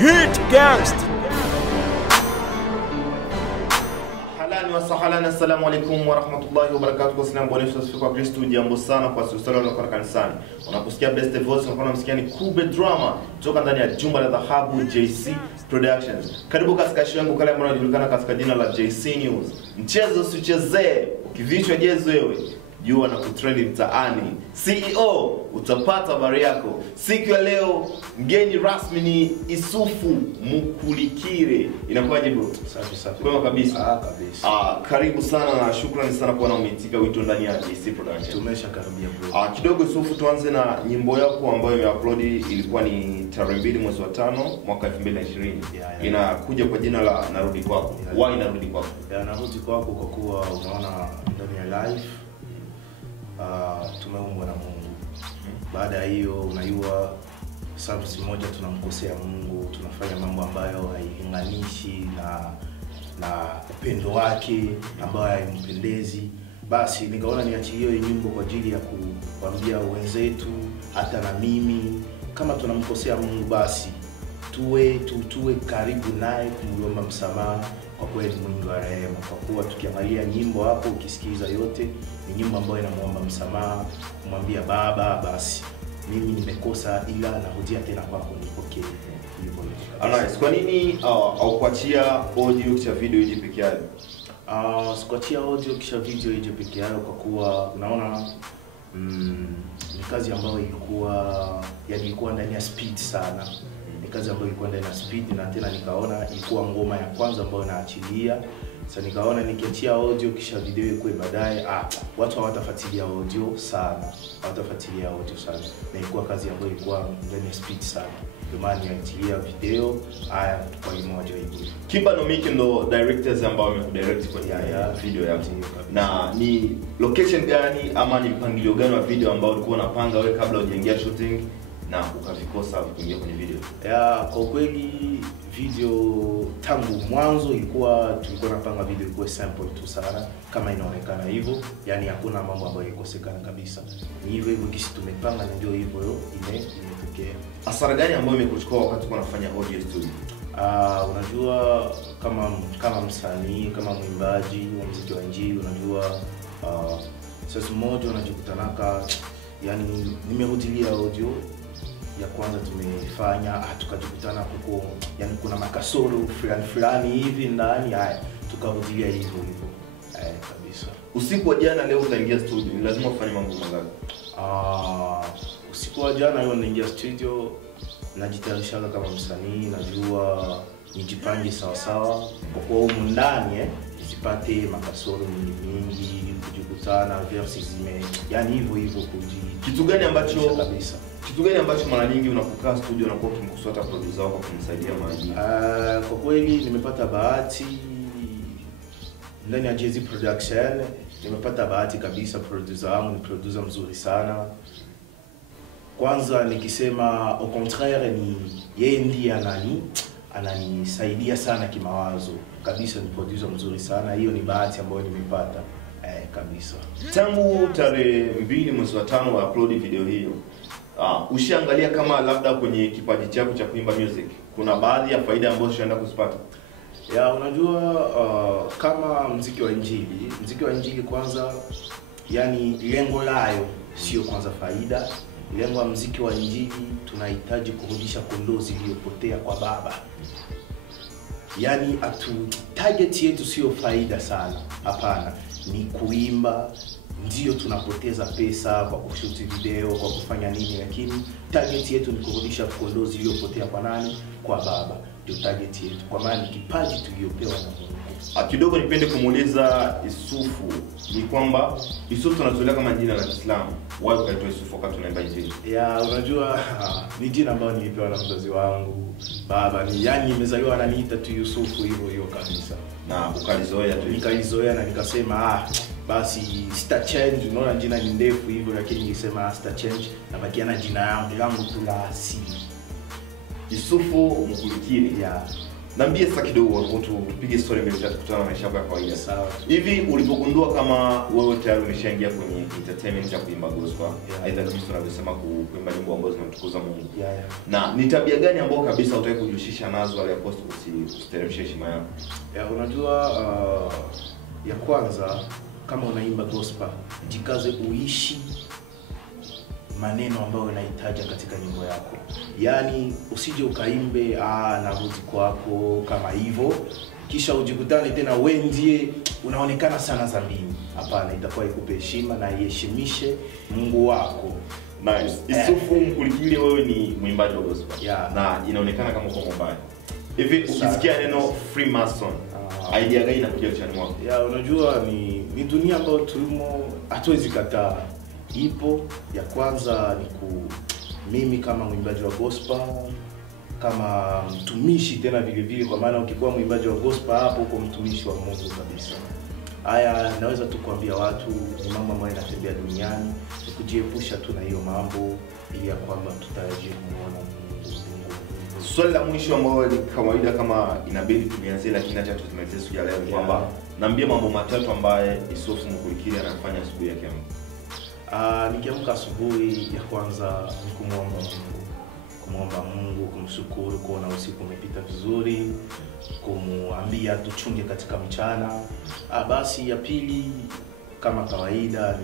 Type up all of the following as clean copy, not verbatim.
Hit Gangst. Halani wa sahalani, assalamu alaikum wa rahmatullahi wa barakatuh. Kwa salam bwana Yesu kwa Kristo, jambo sana kwa sisi leo kwa kanisani. Unaposikia Best Voice unaona msikia ni Kube Drama kutoka ndani ya jumba la dhahabu JC Productions. Karibu katika show yangu kale ambayo inajulikana katika jina la JC News. Mchezo usichezee, ukivichwa jezo wewe jua na kutrend mtaani. CEO utapata habari yako. Siku ya leo mgeni rasmi ni Isufu Mukulikire. Inakuwaje bro? Safi safi. Kwema kabisa. Kabisa. Karibu sana na shukrani sana kwa umeitika wito ndani ya JC Production. Tumeshakaribia bro. Kidogo Isufu, tuanze na nyimbo yako ambayo imeupload, ilikuwa ni tarehe 2 mwezi wa 5 mwaka 2020. Inakuja kwa jina la Narudi Kwako. Why Narudi Kwako? Narudi Kwako kwa kuwa unaona ndani ya life tumeumbwa na Mungu. Baada ya hiyo unajua sababu moja tunamkosea Mungu, tunafanya mambo ambayo hailinganishi na upendo wake ambayo haimpendezi. Basi nikaona niachilie nyimbo kwa ajili ya kuambia wenzetu hata na mimi kama tunamkosea Mungu basi tuwe karibu naye kumwomba msamaha. Kwa kweli Mungu wa rehema, kwa kuwa tukiangalia nyimbo hapo ukisikiza yote ni nyimbo ambayo inamuomba msamaha, kumwambia Baba basi mimi nimekosa ila narudia tena kwako nipokee. Hivyo Nice. Kwa nini au kuachia audio kisha video ije peke yake? Sikuachia audio kisha video ije peke yake kwa kuwa unaona ni kazi ambayo ilikuwa ndani ya speed sana. Ni kazi ambayo ilikuwa ndani ya speed na tena nikaona ilikuwa ngoma ya kwanza ambayo naachilia. Sasa nikaona nikiachia audio kisha video ikuwe baadaye watu hawatafuatilia audio sana. Na ilikuwa kazi ambayo ilikuwa ndani ya speed sana. Ndio maana niachilia video kwa moja hivi. Kiba no Miki ndo directors ambao wamekudirect kwa video yako. Na ni location gani ama ni mpangilio gani wa video ambao ulikuwa unapanga wewe kabla hujaingia shooting na ukavikosa kuingia kwenye video? Kwa kweli video tangu mwanzo tulikuwa napanga video ilikuwa sample tu sana kama inaonekana hivyo, yani hakuna mambo ambayo ikosekana kabisa. Ni hivyo kisi tumepanga na ndio hivyo imetokea. Hasara gani ambayo imekuchukua wakati unafanya audio studio? Unajua kama msanii, kama mwimbaji wa muziki wa injili, unajua sasa mmoja unajikutanaka, yani nimerudilia audio ya kwanza tumefanya tukajikutana huko, yani kuna makasoro fulani hivi ndani, tukarudia hivyo kabisa. Usiku wa jana leo utaingia studio, ni lazima ufanye mambo mangapi? Usiku wa jana leo naingia studio, najitayarisha kama msanii, najua nijipange sawa sawa kwa kuwa huko ndani nisipate makasoro mingi kujikutana verses yani hivyo Kitu gani ambacho mara nyingi unapokaa studio unakuwa ukimkusuata producer wako kumsaidia maji? Kwa kweli nimepata bahati ndani ya JC Production, nimepata bahati kabisa. Producer wangu ni producer mzuri sana. Kwanza nikisema au contraire ni yeye ndiye ananisaidia sana kimawazo kabisa, ni producer mzuri sana. Hiyo ni bahati ambayo nimepata kabisa. Tangu tarehe 2 mwezi wa 5 wa upload video hiyo, ushaangalia kama labda kwenye kipaji chako cha kuimba music kuna baadhi ya faida ambazo ushaenda kuzipata? Unajua kama muziki wa injili kwanza, yani lengo layo sio kwanza faida. Lengo la muziki wa injili tunahitaji kurudisha kondoo zilizopotea kwa Baba. Yani target yetu sio faida sana, hapana, ni kuimba. Ndio tunapoteza pesa kwa kushuti video, kwa kufanya nini, lakini target yetu ni kurudisha kondoo zilizopotea kwa nani? Kwa Baba. Ndio target yetu, kwa maana kipaji tuliyopewa na Mungu. Kidogo nipende kumuuliza Isufu, ni kwamba Isufu tunatolea kama jina la Kiislamu. Wewe ukaitwa Isufu wakati unaimba injili? Unajua ni jina ambalo nilipewa na mzazi wangu. Baba yani nimezaliwa ananiita tu Yusufu hivyo kabisa. Na ukalizoea tu? Nikalizoea na nikasema basi sita change. Unaona jina ni ndefu hivyo, lakini nilisema sita change na bakia na jina langu tu la asili, Isufu Mukulikire. Niambie sasa kidogo tupige story mbele tatu kutana na maisha yako ya kawaida. Sawa. Hivi ulipogundua kama wewe tayari umeshaingia kwenye entertainment ya kuimba gospel, aidha kabisa tunavyosema kuimba nyimbo ambazo zinamtukuza Mungu. Na ni tabia gani ambayo kabisa hutaki kujihusisha nazo wala yakosa usiteremshe heshima yako? Unajua ya kwanza kama unaimba gospel, jikaze uishi maneno ambayo unahitaji katika nyimbo yako. Yaani usije ukaimbe narudi kwako kama hivyo kisha ujikutane tena wewe ndiye unaonekana sana dhambini. Hapana, itakuwa ikupe heshima na iheshimishe Mungu wako. Nice. Isufu Mkulikile, wewe ni mwimbaji wa gospel. Na inaonekana kama uko mbaya. Hivi ukisikia neno Freemason, idea gani inakuja kichwani mwako? Unajua ni dunia ambayo tulimo, hatuwezi kataa. Ipo ya kwanza ni mimi kama mwimbaji wa gospel, kama mtumishi tena vile vile, kwa maana ukikuwa mwimbaji wa gospel hapo uko mtumishi wa Mungu kabisa. Haya naweza tu kuambia watu ni mambo ambayo yanatembea duniani, kujiepusha tu na hiyo mambo ili ya kwamba tutarajie kumuona Mungu. Swali la mwisho ambalo ni kawaida kama inabidi tuanze, lakini acha tutumalize siku ya leo kwamba naambia mambo matatu ambaye Isufu Mkulikile anafanya asubuhi yake. Nikiamka asubuhi, ya kwanza ni kumwomba Mungu, kumshukuru kuona usiku umepita vizuri, kumwambia tuchunge katika mchana. Basi ya pili kama kawaida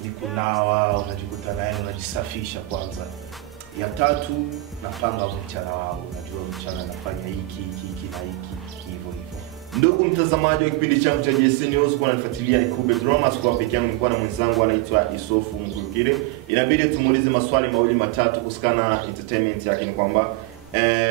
ni kunawa, unajikuta naye unajisafisha kwanza. Ya tatu napanga mchana wangu, unajua mchana nafanya hiki na hiki hivyo. Ndugu mtazamaji wa kipindi changu cha JC News, kwa nafuatilia ni Kube Drama. Kwa pekee yangu nilikuwa na mwenzangu anaitwa Isufu Mkulikile. Inabidi tumuulize maswali mawili matatu kuhusiana entertainment yake. Ni kwamba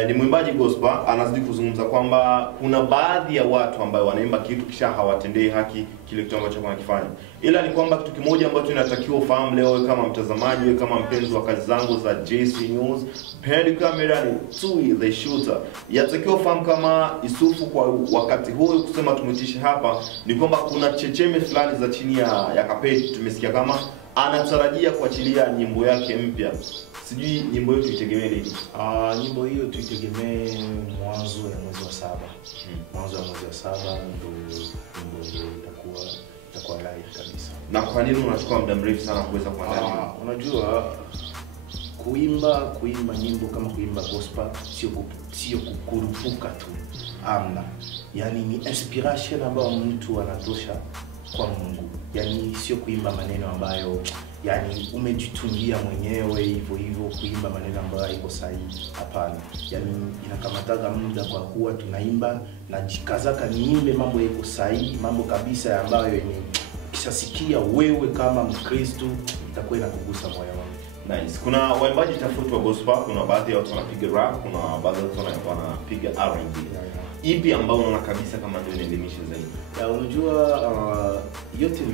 ni mwimbaji gospel, anazidi kuzungumza kwamba kuna baadhi ya watu ambao wanaimba kitu kisha hawatendei haki kile kitu ambacho wanakifanya. Ila ni kwamba kitu kimoja ambacho inatakiwa ufahamu leo kama mtazamaji, wewe kama mpenzi wa kazi zangu za JC News, behind the camera ni Tui the shooter. Yatakiwa ufahamu kama Isufu kwa wakati huu kusema tumuitishe hapa ni kwamba kuna checheme fulani za chini ya kapeti. Tumesikia kama anatarajia kuachilia nyimbo yake mpya. Sijui nyimbo hiyo tuitegemee lini? Nyimbo hiyo tuitegemee mwanzo ya mwezi wa 7. Mwanzo wa mwezi wa 7 ndio nyimbo hiyo itakuwa live kabisa. Na kwa nini unachukua muda mrefu sana kuweza kuandaa? Unajua kuimba nyimbo kama kuimba gospel sio kukurupuka tu. Amna. Yaani ni inspiration ambayo mtu anatosha kwa Mungu. Yaani sio kuimba maneno ambayo umejitungia mwenyewe hivyo kuimba maneno ambayo haiko sahihi. Hapana. Yaani inakamataga muda kwa kuwa tunaimba na jikazaka niimbe mambo yako sahihi, mambo kabisa ambayo ukishasikia wewe kama Mkristo itakuwa inakugusa moyo wako. Nice. Kuna waimbaji tofauti wa gospel, kuna baadhi ya watu wanapiga rap, kuna baadhi ya watu wanapiga R&B. Ipi ambao unaona kabisa kama ndio inaelimisha zaidi? Unajua yote ni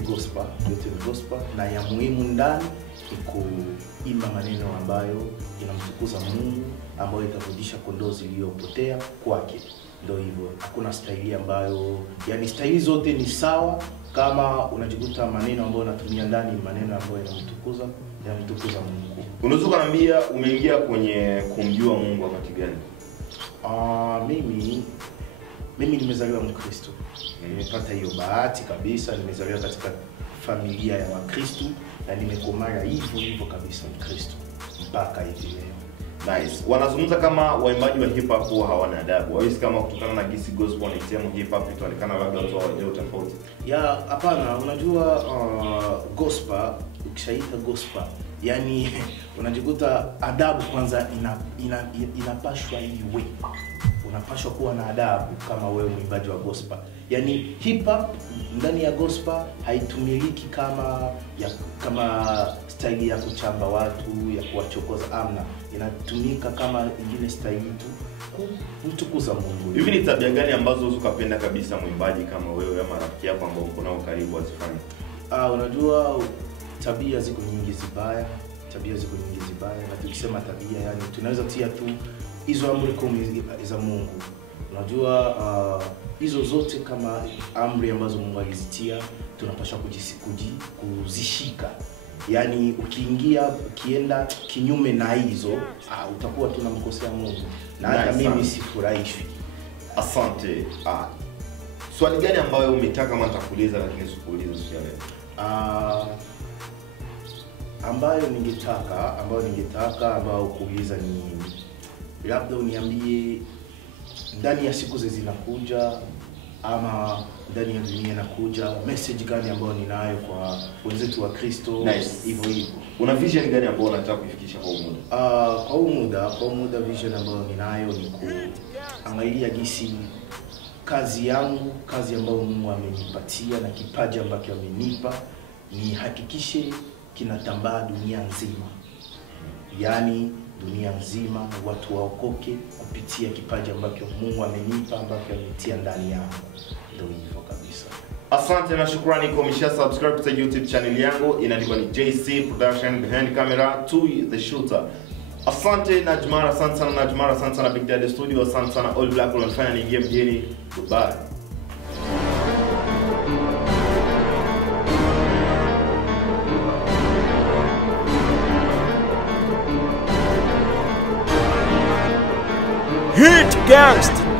gospel na ya muhimu ndani ni kuimba maneno ambayo inamtukuza Mungu, ambayo itarudisha kondoo zilizopotea kwake. Ndio hivyo. Hakuna staili ambayo, staili zote ni sawa. Kama unajikuta maneno ambayo unatumia ndani maneno ambayo yanamtukuza Mungu. Unaweza kuniambia umeingia kwenye kumjua Mungu wakati gani? Mimi nimezaliwa Mkristo. Nimepata hiyo bahati kabisa, nimezaliwa katika familia ya Wakristo na nimekomaa hivyo kabisa Mkristo mpaka hivi leo. Nice. Wanazungumza kama waimbaji wa hip hop huwa hawana adabu. Wao kama kutokana na gisi gospel na sehemu hip hop itaonekana labda watu hawajui tofauti. Hapana, unajua gospel, ukishaita gospel, unajikuta adabu kwanza inapashwa iwe. Unapashwa kuwa na adabu kama wewe mwimbaji wa gospel. Hip hop ndani ya gospel haitumiliki kama style ya kuchamba watu, ya kuwachokoza. Amna, inatumika kama ingine style tu kumtukuza Mungu. Hivi ni tabia gani ambazo ukapenda kabisa mwimbaji kama wewe ama rafiki yako ambao uko nao karibu azifanye? Unajua tabia ziko nyingi zibaya. Na tukisema tabia tunaweza tia tu hizo amri 10 za Mungu. Unajua hizo zote kama amri ambazo Mungu alizitia tunapaswa kuzishika. Yani ukienda kinyume na hizo, utakuwa tunamkosea Mungu. Na hata mimi sifurahishwi. Asante. Swali gani ambayo umetaka kama nitakuuliza lakini sikuuliza siku ya leo? Ambayo ningetaka kuuliza ni labda uniambie ndani ya siku zinakuja ama ndani ya dunia inakuja, message gani ambayo ninayo kwa wenzetu wa Kristo hivyo hivyo. Una vision gani ambayo unataka kuifikisha kwa muda? Kwa muda vision ambayo ninayo ni kuangalia jinsi kazi yangu, kazi ambayo Mungu amenipatia na kipaji ambacho amenipa, ni hakikishe kinatambaa dunia nzima. Yani dunia nzima watu waokoke kupitia kipaji ambacho Mungu amenipa, ambacho ametia ndani yangu. Ndio hivyo kabisa. Asante na shukrani kwa msha subscribe to YouTube channel yangu, inaandikwa ni JC Production, behind camera to the shooter. Asante Najmara, asante sana Najmara, asante sana Big Daddy Studio, asante sana All Black unafanya niingie mjini. Goodbye. Hit Gangsta.